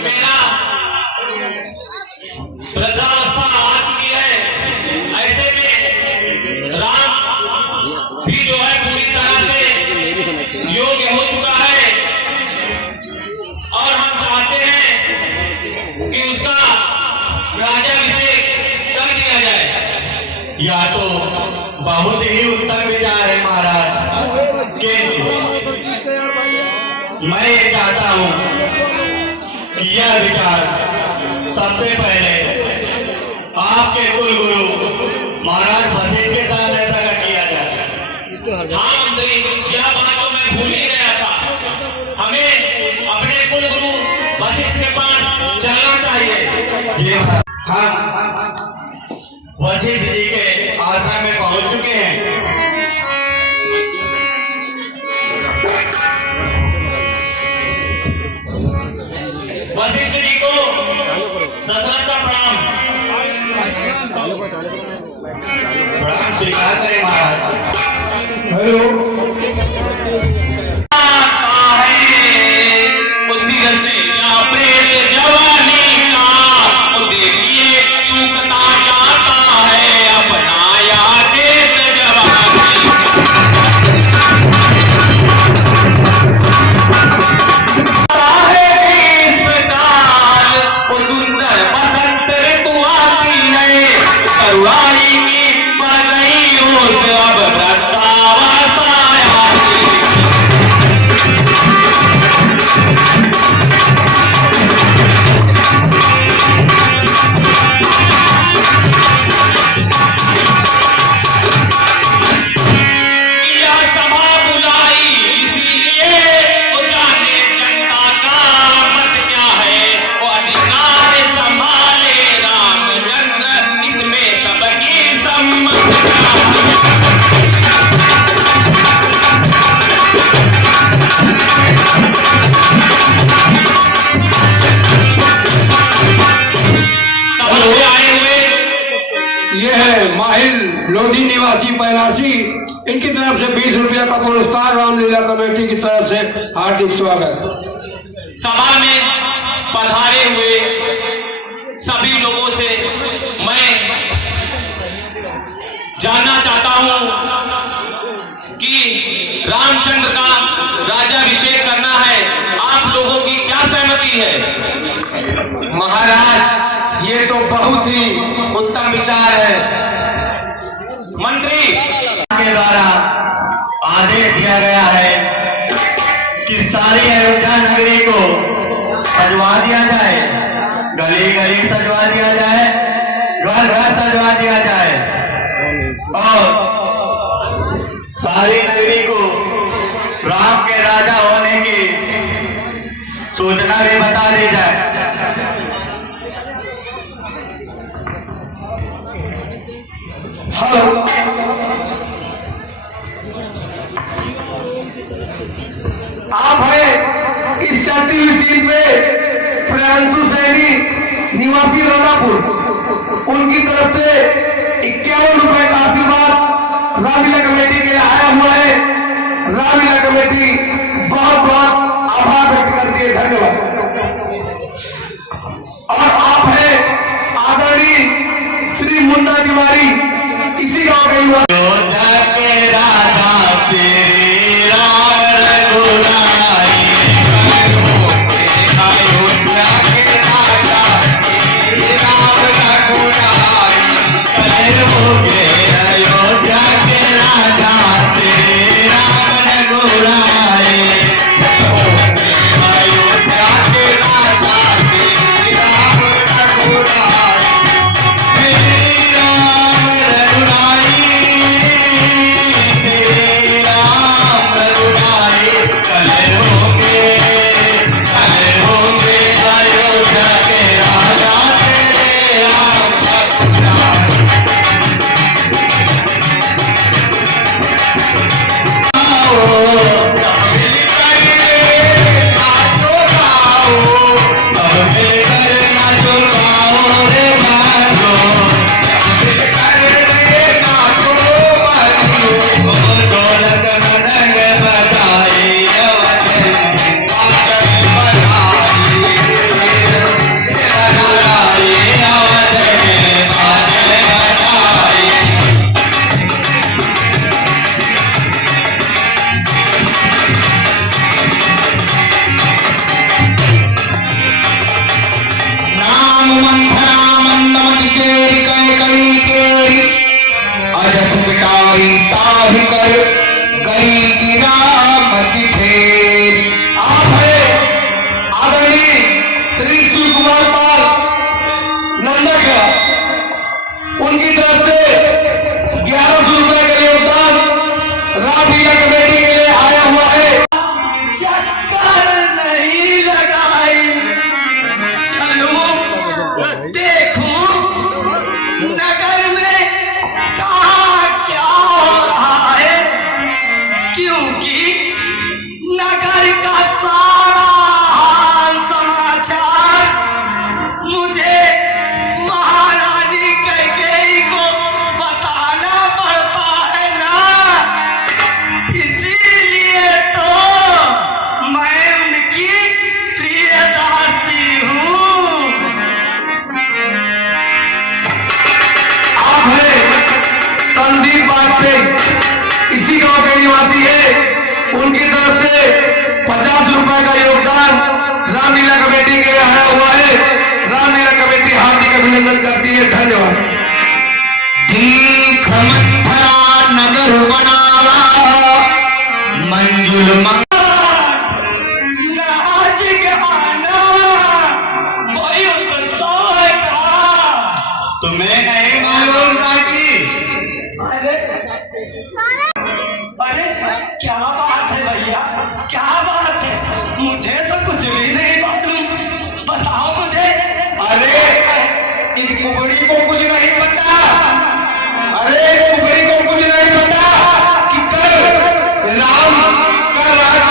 मेरा वृद्धावस्था आ चुकी है, ऐसे में राम भी जो है पूरी तरह से योग्य हो चुका है और हम चाहते हैं कि उसका राज्याभिषेक कर दिया जाए। या तो बहुत ही उत्तम विचार है महाराज, किंतु मैं ये चाहता हूँ कि यह विचार सबसे पहले आपके कुलगुरु महाराज वशिष्ठ के सामने प्रकट किया जाए। हाँ मंत्री, यह बात तो मैं भूल ही गया था, हमें अपने कुलगुरु वशिष्ठ के पास चलना चाहिए। जी हम वशिष्ठ जी के आश्रम में पहुंच चुके हैं। वशिष्ठ जी को दशरथ का प्रणाम। प्रणाम स्वीकार करें महाराज। हेलो लोधी निवासी पैनासी, इनकी तरफ से 20 रुपया का पुरस्कार रामलीला कमेटी की तरफ से हार्दिक स्वागत। सभा में पधारे हुए सभी लोगों से मैं जानना चाहता हूं कि रामचंद्र का राज्याभिषेक करना है, आप लोगों की क्या सहमति है? महाराज, ये तो बहुत ही उत्तम विचार है। मंत्री के द्वारा आदेश दिया गया है कि सारी अयोध्या नगरी को सजवा दिया जाए, गली गली सजवा दिया जाए, घर घर सजवा दिया जाए और सारी नगरी को राम के राजा होने की सूचना भी बता दी जाए। हेलो, आप हैं इस चलती हुई सीट पे प्रियांशु सैनी निवासी रानापुर, उनकी तरफ से 51 रुपए का आशीर्वाद रामलीला कमेटी के आया हुआ है। रामलीला कमेटी बहुत बहुत आभार व्यक्त करती है, धन्यवाद। और आप हैं आदरणीय श्री मुन्ना तिवारी, इसी गांव के युवा। अयोध्या के राजा श्री राम रघुराई, अयोध्या के राजा श्री राम रघुराई, करोगे अयोध्या के राजा श्री राम रघुराई, अयोध्या के राजा श्री राम गई गिरा मति ठेर। आप है आदरणीय श्री शिव कुमार पाल नंदक, उनकी तरफ से 1100 रुपए का योगदान रामलीला कमेटी के लिए आया हुआ है। चक्कर नहीं लगाई, चलूं देखूं नगर में कहाँ क्या हो रहा है, क्योंकि नगर का सारा हाल समाचार मुझे महारानी कैकेयी को बताना पड़ता है ना, इसीलिए तो मैं उनकी प्रियदासी हूँ। आप है संदीप बागटे, इसी गांव के निवासी है, उनकी तरफ से 50 रुपए का योगदान रामलीला कमेटी के लिए आया हुआ है। रामलीला कमेटी हार्दिक अभिनंदन करती है। धन्यवाद। दीख मंथरा नगर बनावा मंजुल नाच गाना कोई उत्सव का तुम्हें नहीं मालूम था कि अरे क्या बात है भैया, क्या बात है, मुझे तो कुछ भी नहीं मालूम, बताओ मुझे। अरे इन कुबड़ी को कुछ नहीं पता, अरे कुबड़ी को कुछ नहीं पता कि कल राम का राज्य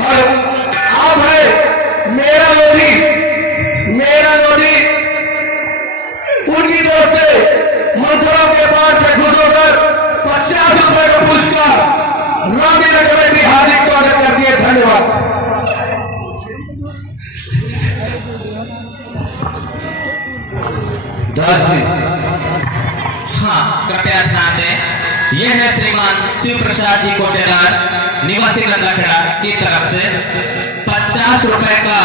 और अब है मेरा लोधी उनकी तरफ से मंत्रों के पाठ में खुश होकर 50 रुपए का पुरस्कार रामीना कमेटी हार्दिक स्वागत करती है। धन्यवाद। हाँ, कृपया ध्यान दें, यह है श्रीमान शिव प्रसाद जी कोटेदार निवासी लंदाखेड़ा की तरफ से 50 रुपए का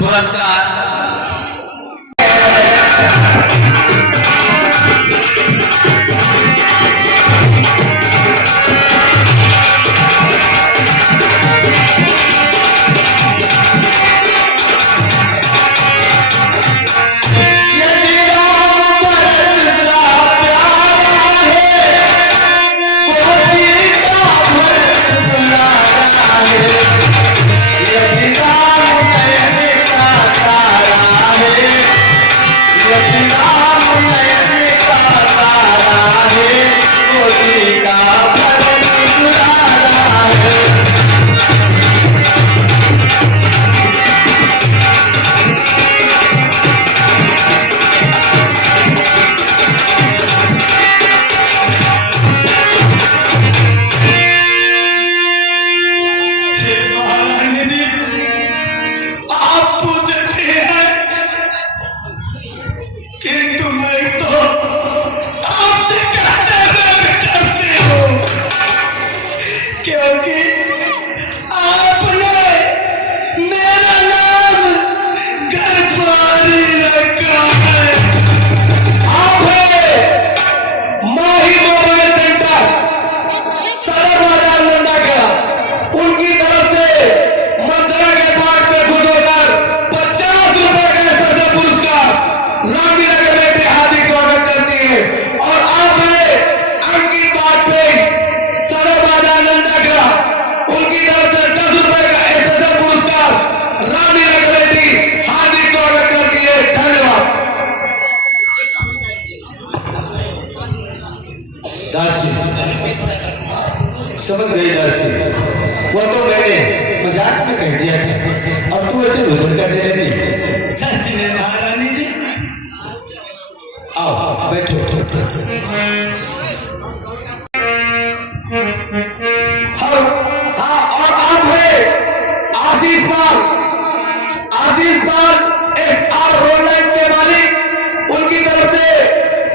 पुरस्कार। समझ गई दासी, वो तो मैंने मजाक में कह दिया था, अब तू ऐसे भोजन करने लगी। सच में महारानी जी। आओ बैठो। हाँ, और आप है आशीष पाल SR रोडलाइंस के मालिक, उनकी तरफ से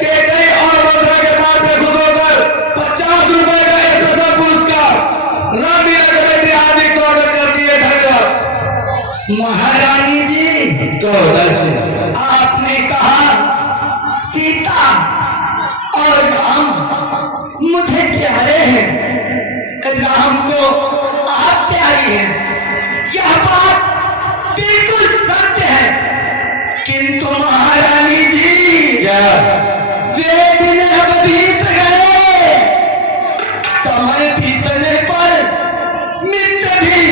केके और मथुरा के पाठ में खुद होकर 50 रुपए का स्पेशल पुरस्कार रामीना कमेटी हार्दिक स्वागत करती है। धन्यवाद। महारानी जी, तो दर्शी आपने कहा सीता और राम मुझे प्यारे हैं, राम को आप प्यारी हैं, यह बात बिल्कुल सत्य है, किंतु महारानी जी क्या वे दिन अब बीत गए, समय बीतने पर मित्र भी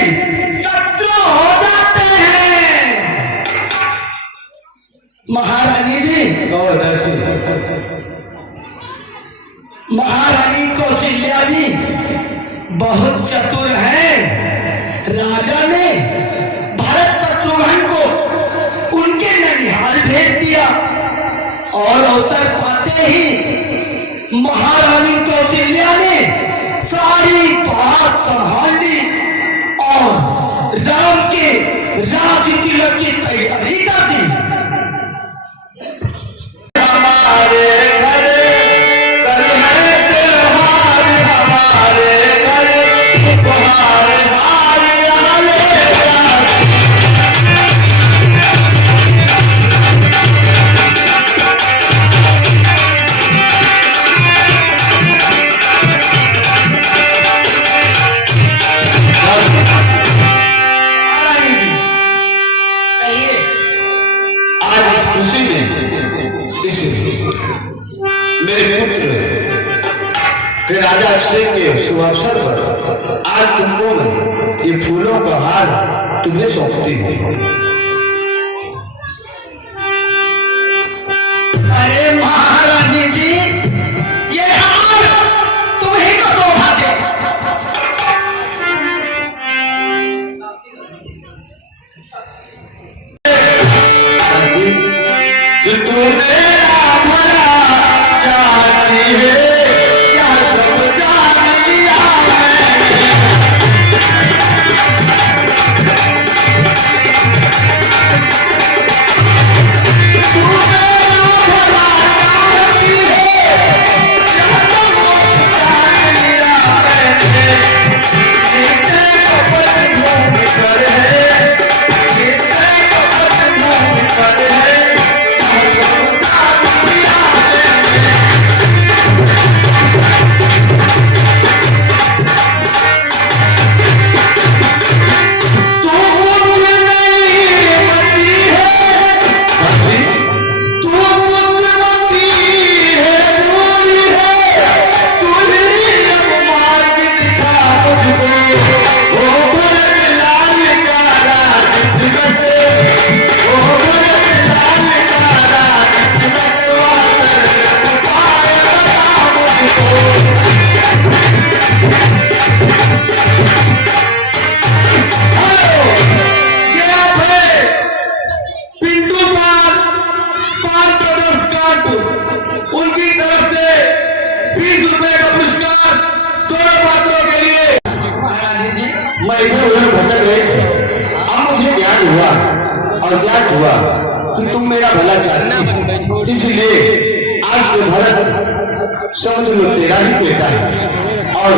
शत्रु हो जाते हैं। महारानी जी, महारानी कौशल्या जी बहुत चतुर हैं। राजा ने भरत शत्रुघ्न को उनके ननिहाल भेज दिया और अवसर पाते ही महारानी कौशल्या ने सारी बात संभाल ली और राम के राज तिलक की तैयारी कर दी। मेरे पुत्र के राजा सिंह के शुभ अवसर पर आज तुमको मैं ये फूलों का हार तुम्हें सौंपती हूँ। अरे महारानी जी, ये हार तुम्हीं को शोभा दे। ज्ञान हुआ और ज्ञात हुआ कि तुम मेरा भला चाहती हो, इसलिए आज से भरत समझ लो तेरा ही बेटा है और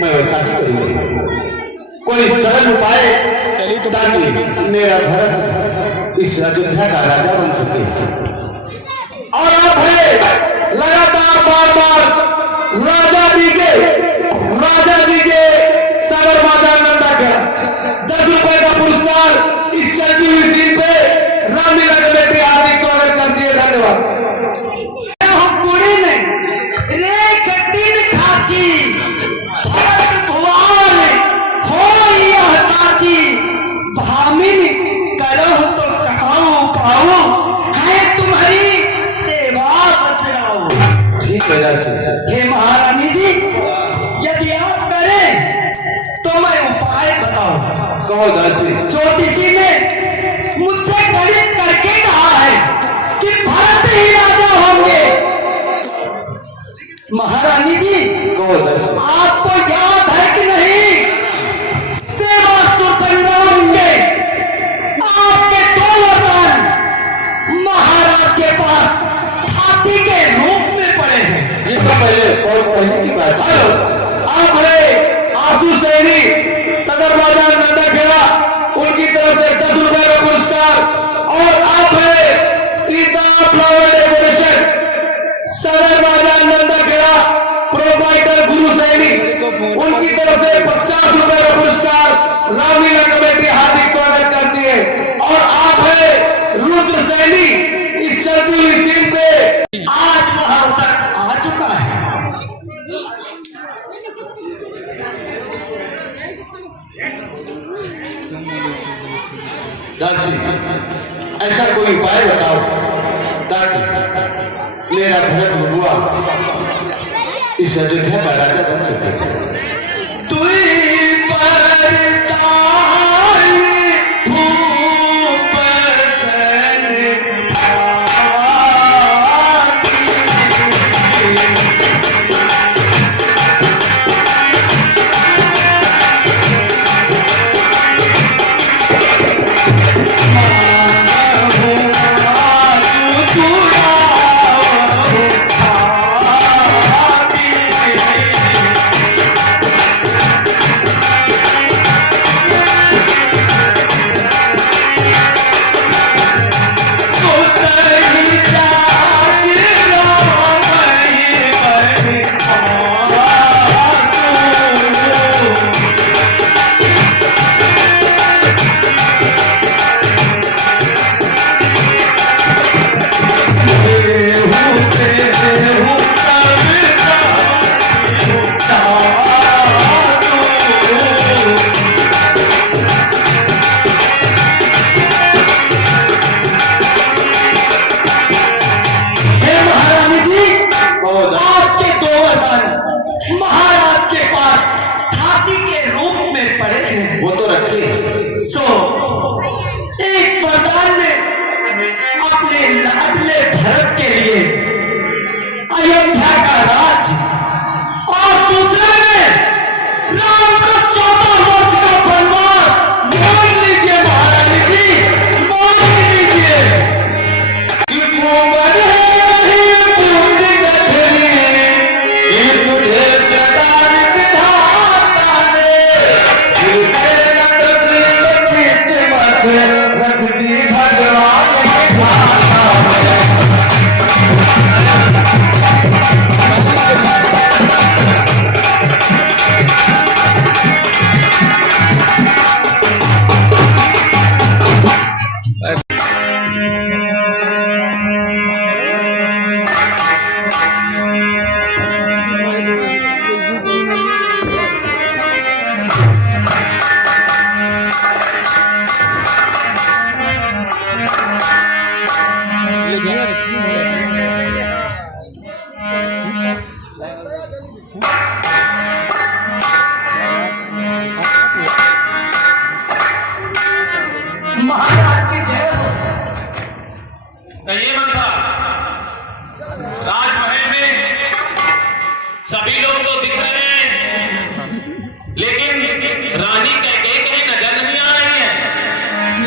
मैं वैसा ही करूंगा। कोई सरल उपाय ताकि मेरा भरत इस अयोध्या का राजा बन सके। और आप है लगातार बार बार राजा दीजिए सागर बाजार नंदा का 10 रुपए का पुरस्कार इस चलती हुई सीट पे रामलीला कमेटी हार्दिक स्वागत करती है। धन्यवाद। हे महारानी जी, यदि आप करें तो मैं उपाय बताऊं। कहो दासी। ज्योतिषी ने मुझसे गणित करके कहा है कि भरत ही राजा होंगे। महारानी जी, कहो दासी। आपको याद है कि नहीं, देवासुर संग्राम के आपके 2 वरदान महाराज के पास हाथी के रूप में पड़े हैं। पहले की बात। हेलो, आप है आंसू सैनी सदर बाजार नंदा खेड़ा, उनकी तरफ से 10 रुपए का पुरस्कार। और आप है सीता फ्लावर डेकोरेशन सदर बाजार नंदा खेड़ा, प्रोपाइटर गुरु सैनी, उनकी तरफ से 50 रुपए का पुरस्कार रामलीला कमेटी हार्दिक स्वागत करती है। और आप है रुद्र सैनी इस चलती हुई सीट पे आज वह अवसर आ चुका है। दासी, ऐसा कोई उपाय बताओ ताकि मेरा भरत बबुआ इस अयोध्या का राजा बन सके। महाराज की जय हो। ये मंत्रा राजमहल में सभी लोग तो दिख रहे हैं, लेकिन